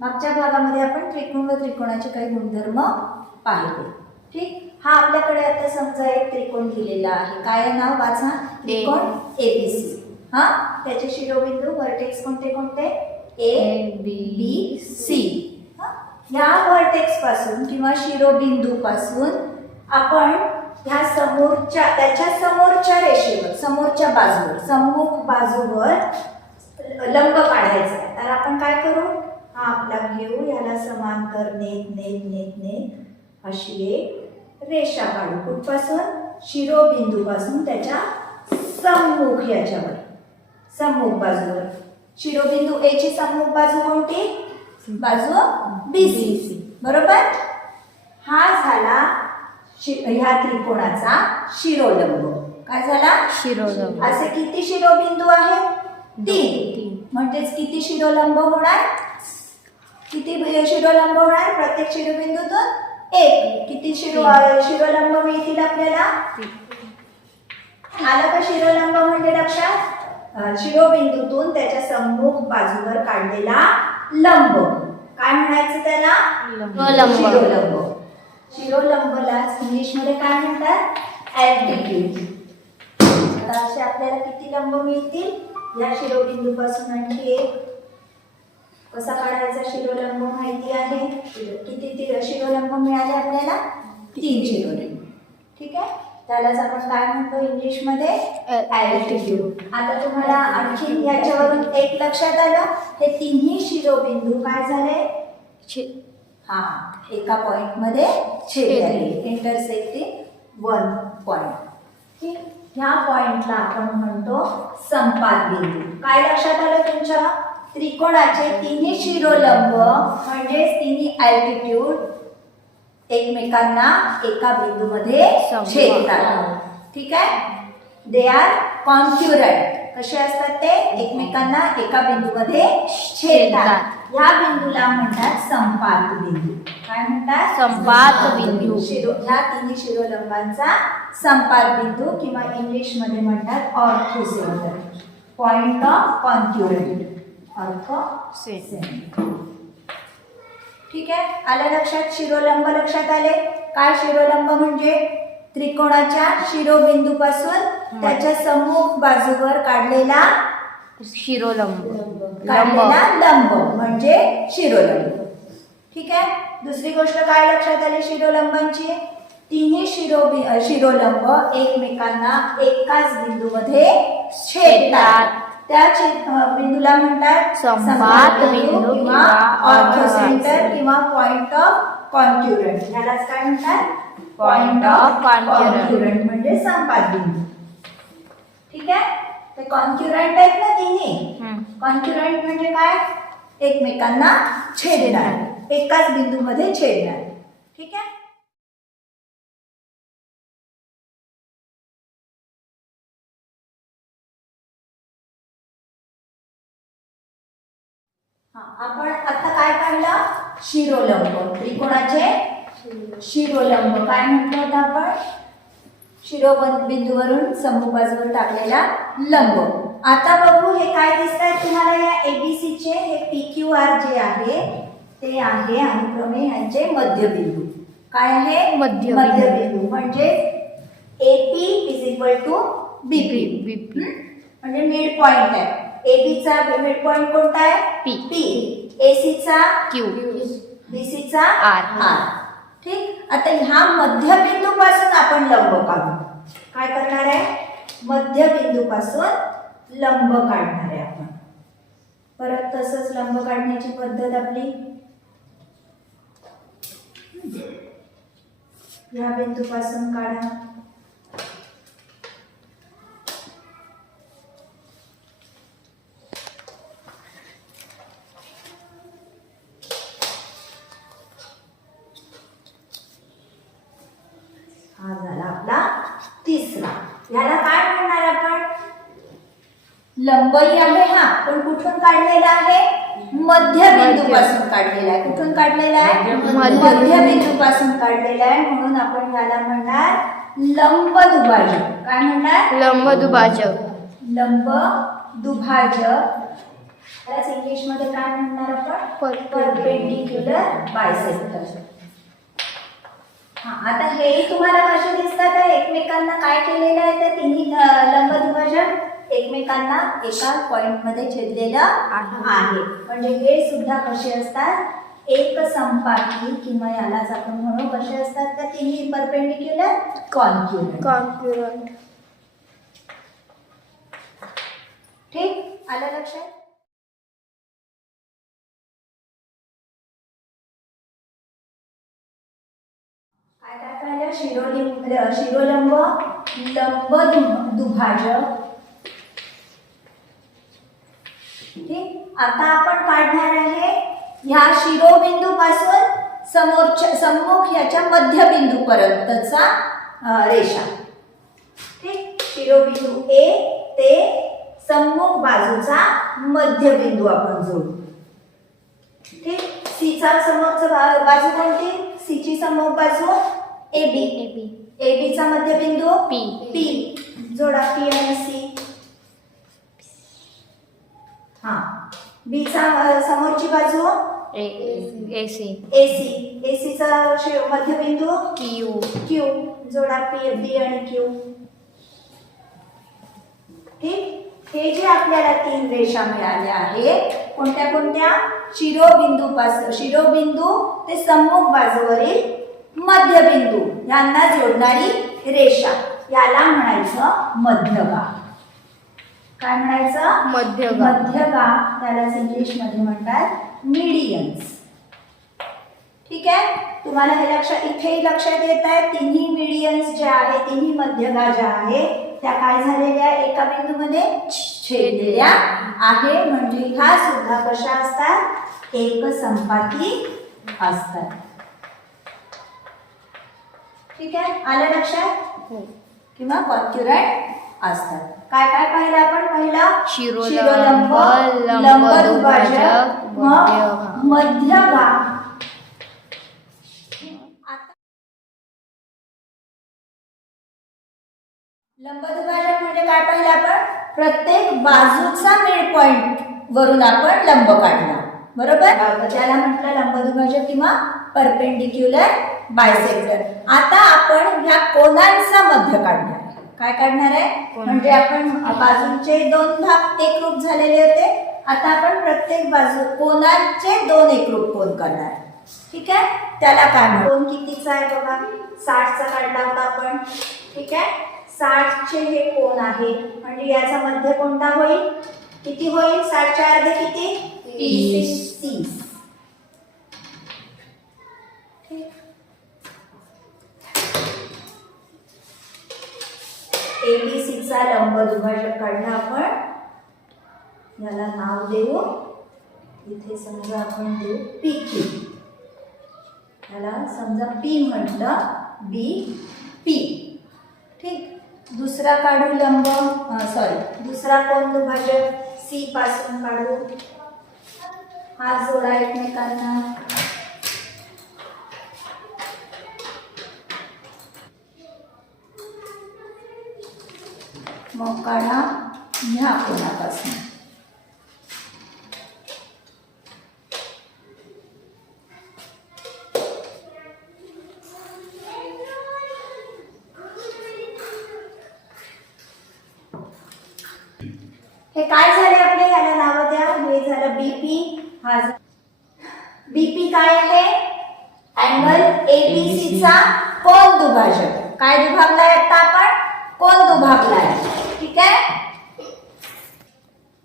मागच्या भागामध्ये आपण त्रिकोण व त्रिकोणाचे काही गुणधर्म पाहिले. ठीक. हा आपल्याकडे आता समजा एक त्रिकोण दिलेला आहे. काय नाव वाचा? त्रिकोण एबीसी. हा, त्याचे शिरोबिंदू व्हर्टेक्स कोणते कोणते? A B C. या व्हर्टेक्स पासून किंवा शिरोबिंदू पासून आपण ह्या समोरच्या त्याच्या समोरच्या रेषेवर, समोरच्या बाजूवर, सम्मुख बाजूवर लंब काढायचा आहे. तर आपण काय करू? हा आपला घेऊ, याला समांतर नेत नेत नेत नेत अशी एक रेषा काढू. कुठपासून? शिरोबिंदू पासून त्याच्या सम्मुख, याच्यावर सम्मुख बाजूवर. शिरोबिंदू ए ची सम्मुख बाजू कोणती? बाजू बीसी. बरोबर. हा झाला ह्या त्रिकोणाचा शिरोलंब. काय झाला? शिरोलंब. असे किती शिरोबिंदू आहेत? 3. म्हणजेच किती शिरोलंब होणार? किती शिरोलंब होणार? प्रत्येक शिरोबिंदूतून 1. किती शिरोलंब मिळतील आपल्याला? आलं का शिरोलंब म्हणजे लक्षात? शिरोबिंदूतून त्याच्या सम्मुख बाजूवर काढलेला लंब. काय म्हणायचं त्याला? शिरोलंब. शिरोलंबलाच इंग्लिश मध्ये काय म्हणतात? अल्टिट्यूड. आता असे आपल्याला किती लंब मिळतील? या शिरोबिंदू पासून आणखी एक. कसा काढायचा शिरोलंब माहिती आहे? किती शिरोलंब मिळाले आपल्याला? 3 शिरोलंब. ठीक आहे. त्यालाच आपण काय म्हणतो इंग्लिश मध्ये? अल्टिट्यूड. आता तुम्हाला आणखी याच्यावरून एक लक्षात आलं, हे तिन्ही शिरोबिंदू काय झाले? हा, एका पॉइंट मध्ये छेदले, इंटरसेक्टिंग वन पॉइंट. ठीक. ह्या पॉइंटला आपण म्हणतो संपात बिंदू. काय लक्षात आलं तुमच्या? त्रिकोणाचे तिन्ही शिरोलंब म्हणजे तिन्ही अल्टिट्यूड एकमेकांना एका बिंदूमध्ये छेदतात. ठीक आहे. They are concurrent. कसे असतात ते? एकमेकांना एका बिंदूमध्ये छेदतात. या बिंदूला म्हणतात संपात बिंदू. काय म्हणतात? संपात बिंदू. ह्या तिन्ही शिरोलंबांचा संपात बिंदू किंवा इंग्लिश मध्ये म्हणतात ऑर्थोसेंटर. Point of कॉन्क्युरंट. ऑर्थोसेंटर. ठीक आहे. आलं लक्षात? शिरोलंब लक्षात आले? काय शिरोलंब म्हणजे? त्रिकोणाच्या शिरोबिंदू पासून त्याच्या सम्मुख बाजूवर काढलेला शिरोलंब. लंब म्हणजे शिरोलंब. ठीक आहे. दुसरी गोष्ट काय लक्षात आली शिरोलंबांची? तिन्ही शिरोलंब एकमेकांना एकाच बिंदूमध्ये छेदतात. त्या बिंदूला म्हणतात संपात बिंदू किंवा ऑर्थोसेंटर किंवा पॉइंट ऑफ कॉन्क्युरंट. यालाच काय म्हणतात? पॉइंट ऑफ कॉन्क्युरंट म्हणजे संपात बिंदू. ठीक आहे. ते कॉन्क्युरंट आहेत ना तिन्ही. कॉन्क्युरंट म्हणजे काय? एकमेकांना छेदणार, एकाच बिंदूमध्ये छेदणार. ठीक आहे. आपण आता काय काढलं? शिरोलंब. त्रिकोणाचे शिरोलंब काय म्हटलं होतं आपण? शिरोबिंदूवरून सम्मुख बाजूवर टाकलेला लंब. आता बघू हे काय दिसतात तुम्हाला? या एबीसी चे हे PQR जे आहे ते आहे अनुक्रमे यांचे मध्यबिंदू. काय आहे? मध्यबिंदू. म्हणजे AP = BP. म्हणजे मिड पॉइंट आहे. AB चा मिड पॉइंट कोणता आहे? P. AC चा Q. BC चा R. ठीक. आता ह्या मध्यबिंदू पासून आपण लंब काढू. काय करणार आहे? मध्यबिंदू पासून लंब काढणार आहे आपण. परत तसंच लंब काढण्याची पद्धत आपली. ह्या बिंदू पासून काढा. हा झाला आपला तिसरा. याला काय म्हणणार आपण? लंबही आहे हा, पण कुठून काढलेला आहे? मध्यबिंदू पासून काढलेला आहे. कुठून काढलेला आहे? मध्यबिंदू पासून काढलेला आहे. म्हणून आपण याला म्हणणार लंब दुभाजक. काय म्हणणार? लंब दुभाजक. लंब दुभाजक त्यालाच इंग्लिश मध्ये काय म्हणणार आपण? Perpendicular. Perpendicular bisector. आता हे तुम्हाला कसे दिसतात आहे? एकमेकांना काय केलेलं आहे? त्या तिन्ही लंबदुभाजक एकमेकांना एका पॉइंट मध्ये छेदलेलं आहे. म्हणजे हे सुद्धा कसे असतात? एक संपाती किंवा यालाच आपण म्हणू कसे असतात? त्या तिन्ही परपेंडिक्युलर कॉन्क्युरंट. ठीक, आलं लक्षात? काय काय पाहिलं? शिरोलंब, लंब दुभाजक. ठीक, आता आपण काढणार आहे ह्या शिरोबिंदू पासून सम्मुख याच्या मध्यबिंदू पर्यंतचा रेषा. ठीक, शिरोबिंदू ए ते सम्मुख बाजूचा मध्यबिंदू आपण जोडू. ठीक, सी चा समोरचा बाजू कोणती? सी ची समोर बाजू AB. AB चा मध्यबिंदू P. जोडा P आणि C. हा, B चा समोरची बाजू AC. AC चा मध्यबिंदू Q. जोडा P, D आणि Q. ठीक, हे जे आपल्याला तीन रेषा मिळाल्या आहेत, कोणत्या कोणत्या? शिरोबिंदू ते सम्मुख बाजूवरील मध्यबिंदू यांना जोडणारी रेषा, याला म्हणायचं मध्यगा. काय म्हणायचं? मध्यगा. त्यालाच इंग्लिश मध्ये म्हणतात मीडियन्स. ठीक आहे, तुम्हाला हे इथेही लक्षात येत आहे, तिन्ही मीडियन्स ज्या आहेत, तिन्ही मध्यगा ज्या आहेत त्या काय झालेल्या एका बिंदूमध्ये छेदलेल्या आहे. म्हणजे ह्या सुद्धा कशा असतात? एक संपाती असतात. ठीक आहे, आलं लक्षात? किंवा कॉन्क्युरंट असतात. काय काय पाहिलं आपण? पहिला शिरोलंब, लंबदुभाजक, मध्यगा. लंबदुभाजक म्हणजे काय पाहिलं आपण? प्रत्येक बाजूचा मिड पॉइंट वरून आपण लंब काढला, बरोबर? त्याला म्हटलं लंबदुभाजक किंवा परपेंडिक्युलर बायसेक्टर. आता आपण ह्या कोनांचा मध्य काढणार आहे. काय काढणार आहे? म्हणजे आपण बाजूंचे दोन भाग एकरूप झालेले होते, आता आपण प्रत्येक बाजू कोनांचे दोन एकरूप कोन करणार आहे. ठीक आहे, त्याला काय म्हणतात? कोन कितीचा आहे बघा? 60 चा काढला होता आपण. ठीक आहे, 60 चे हे कोन आहे, म्हणजे याचा मध्य कोणता होईल? किती होईल? 60 चे अर्धे किती? 30. ABC चा लंबदुभाजक काढला आपण. याला नाव देऊ, इथे समजा आपण देऊ PQ. याला समजा P म्हटलं, BP. ठीक, दुसरा काढू दुसरा कोन दुभाजक C पासून काढू. हा जोडा एकमेकांना. मग काढा ह्या कोनापासून. हे काय झाले आपले? याला नाव द्या. हे झालं BP. हा BP काय आहे? अँगल ABC चा कोन दुभाजक. काय दुभागलाय आता आपण? कोन दुभागलाय. ठीक आहे,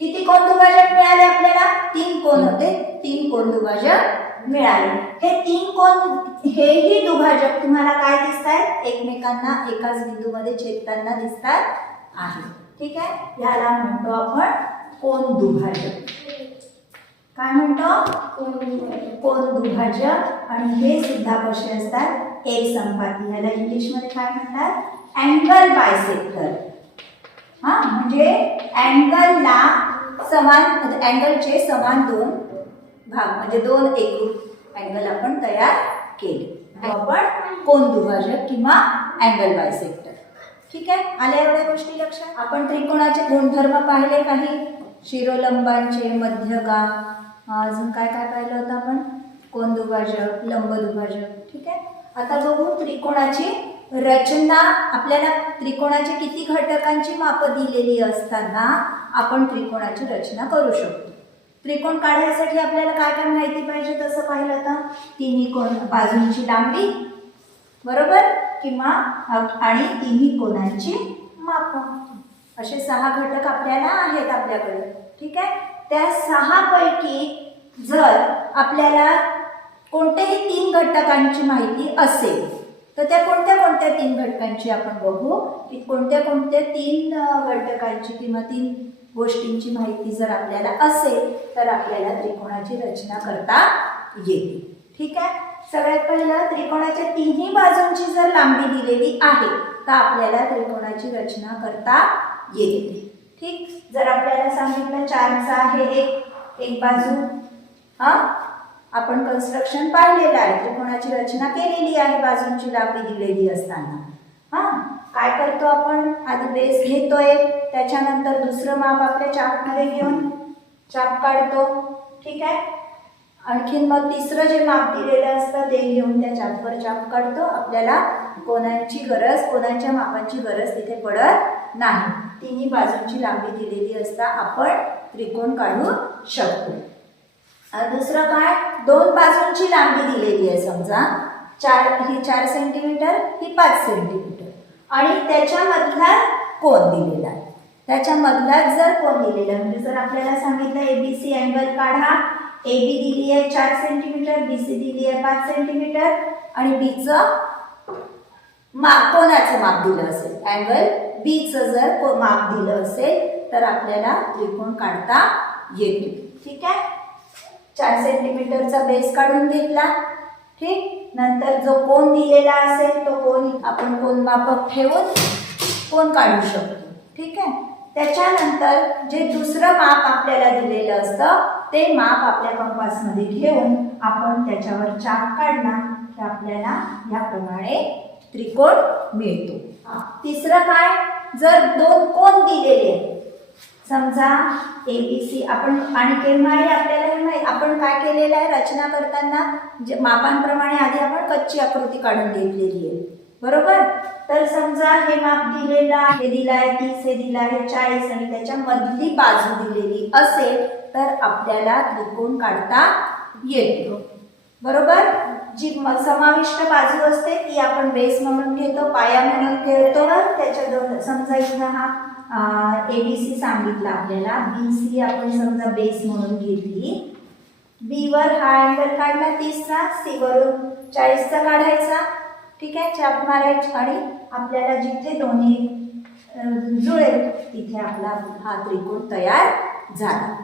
किती कोन दुभाजक मिळाले आपल्याला? 3 कोन होते, 3 कोन दुभाजक मिळाले. हे 3 कोन, हेही दुभाजक तुम्हाला काय दिसतात? एकमेकांना एकाच बिंदूमध्ये छेदताना दिसतात आहे. ठीक आहे, याला म्हणतो आपण कोन दुभाजक. काय म्हणतो? कोन दुभाजक. आणि हे सुद्धा कसे असतात? एक संपाती. याला इंग्लिश मध्ये काय म्हणतात? Angle bisector. हा, म्हणजे अँगलला अँगलचे समान दोन भाग, म्हणजे दोन एकरूप अँगल आपण तयार केले. आपण कोन दुभाजक किंवा अँगल बायसेक्टर. ठीक आहे, आल्या एवढ्या गोष्टी लक्षात? आपण त्रिकोणाचे गुणधर्म पाहिले काही. शिरोलंबांचे मध्यगाम, अजून काय काय पाहिलं होतं आपण, कोन दुभाजक, लंब दुभाजक. ठीक आहे. आता बघू त्रिकोणाची रचना. आपल्याला त्रिकोणाच्या किती घटकांची मापं दिलेली असताना आपण त्रिकोणाची रचना करू शकतो. त्रिकोण काढण्यासाठी आपल्याला काय काय माहिती पाहिजे तसं पाहिलं होतं. तिन्ही कोण बाजूंची लांबी, बरोबर, किंवा आणि तिन्ही कोणांची मापं, असे 6 घटक आपल्याला आहेत आपल्याकडे. ठीक आहे. त्या 6 पैकी जर आपल्याला कोणत्याही 3 घटकांची माहिती असेल तर त्या कोणत्या कोणत्या 3 घटकांची आपण बघू की कोणत्या कोणत्या 3 घटकांची किंवा 3 गोष्टींची माहिती जर आपल्याला असेल तर आपल्याला त्रिकोणाची रचना करता येते. ठीक आहे. सगळ्यात पहिलं त्रिकोणाच्या तिन्ही बाजूंची जर लांबी दिलेली आहे तर आपल्याला त्रिकोणाची रचना करता येते. ठीक. जर आपल्याला सांगितलं 4चा आहे एक बाजू, आपण कन्स्ट्रक्शन पाहिलेलं आहे, त्रिकोणाची रचना केलेली आहे बाजूंची लांबी दिलेली असताना. काय करतो आपण, आधी बेस घेतोय, त्याच्यानंतर दुसरं माप आपल्या चापमध्ये घेऊन चाप काढतो. ठीक आहे. आणखीन मग तिसरं जे माप दिलेलं असतं ते घेऊन त्या चापवर चाप काढतो. आपल्याला कोणाची गरज, कोणाच्या मापांची गरज तिथे पडत नाही. तिन्ही बाजूंची लांबी दिलेली असता आपण त्रिकोण काढू शकतो. दुसरं काय, 2 बाजूंची लांबी दिलेली आहे. समजा ही 4 सेंटीमीटर, ही 5 सेंटीमीटर आणि त्याच्यामधला कोन दिलेला आहे. त्याच्यामधला जर कोन दिलेला म्हणजे जर आपल्याला सांगितलं ABC अँगल काढा, AB दिली आहे 4 सेंटीमीटर, BC दिली आहे 5 सेंटीमीटर आणि Bचं माप, कोणाचं माप दिलं असेल, अँगल Bचं जर माप दिलं असेल तर आपल्याला त्रिकोण काढता येतो. ठीक आहे. 4 सेंटीमीटरचा बेस काढून घेतला. ठीक. नंतर जो कोन दिलेला असेल तो कोन आपण कोन मापक ठेवून कोन काढू शकतो. ठीक आहे. त्याच्यानंतर जे दुसरं माप आपल्याला दिलेलं असतं ते माप आपल्या कंपासमध्ये घेऊन आपण त्याच्यावर चाप काढला की आपल्याला याप्रमाणे त्रिकोण मिळतो. तिसरं काय, जर 2 कोन दिलेले, समजा ABC, आपण आणि केव्हाही आपल्याला हे माहिती, आपण काय केलेलं आहे, रचना करताना मापांप्रमाणे आधी आपण कच्ची आकृती काढून घेतलेली आहे, बरोबर. तर समजा हे माप दिलेलं आहे, दिलं आहे 30, हे दिलं आहे 40 आणि त्याच्या मधली बाजू दिलेली असेल तर आपल्याला त्रिकोण काढता येतो, बरोबर. जी समाविष्ट बाजू असते ती आपण बेस म्हणून घेतो, पाया म्हणून घेतो. त्याच्या दोन, समजा इथं हा ABC सांगितला आपल्याला, BC आपण समजा बेस म्हणून घेतली. B वर हा अँगल काढला 30चा, C वरून 40चा काढायचा. ठीक आहे. चाप मारायची आणि आपल्याला जिथे दोन्ही जुळेल तिथे आपला हा त्रिकोण तयार झाला.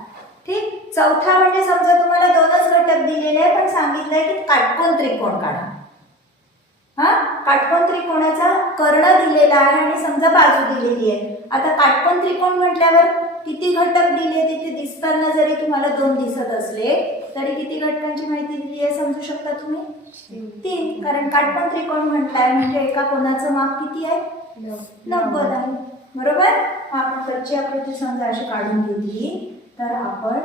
ठीक. चौथा म्हणजे समजा तुम्हाला 2च घटक दिलेले आहे पण सांगितलंय की काटकोन त्रिकोण काढा. काटकोन त्रिकोणाचा कर्ण दिलेला आहे आणि समजा बाजू दिलेली आहे. आता काटकोन त्रिकोण म्हटल्यावर किती घटक दिले तिथे दिसताना जरी तुम्हाला 2 दिसत असले तरी किती घटकांची माहिती दिली आहे समजू शकता तुम्ही? 3. कारण काटकोन त्रिकोण म्हटलाय म्हणजे एका कोणाचं माप किती आहे? 90 आहे, बरोबर. आपण कच्ची आकृती समजा अशी काढून घेतली तर आपण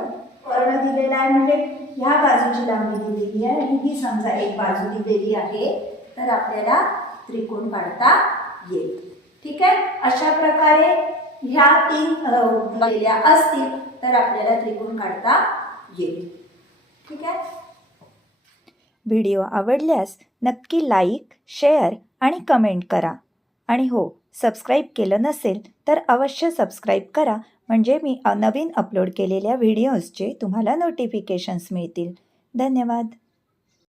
कर्ण दिलेला आहे म्हणजे ह्या बाजूची लांबी दिलेली आहे आणि ही समजा एक बाजू दिलेली आहे तर आपल्याला त्रिकोण काढता येईल. ठीक आहे. अशा प्रकारे ह्या 3 दिलेल्या असतील तर आपल्याला त्रिकोण काढता येईल. ठीक आहे. व्हिडिओ आवडल्यास नक्की लाईक, शेअर आणि कमेंट करा. आणि हो, सबस्क्राईब केलं नसेल तर अवश्य सबस्क्राईब करा म्हणजे मी नवीन अपलोड केलेल्या व्हिडिओजचे तुम्हाला नोटिफिकेशन्स मिळतील. धन्यवाद.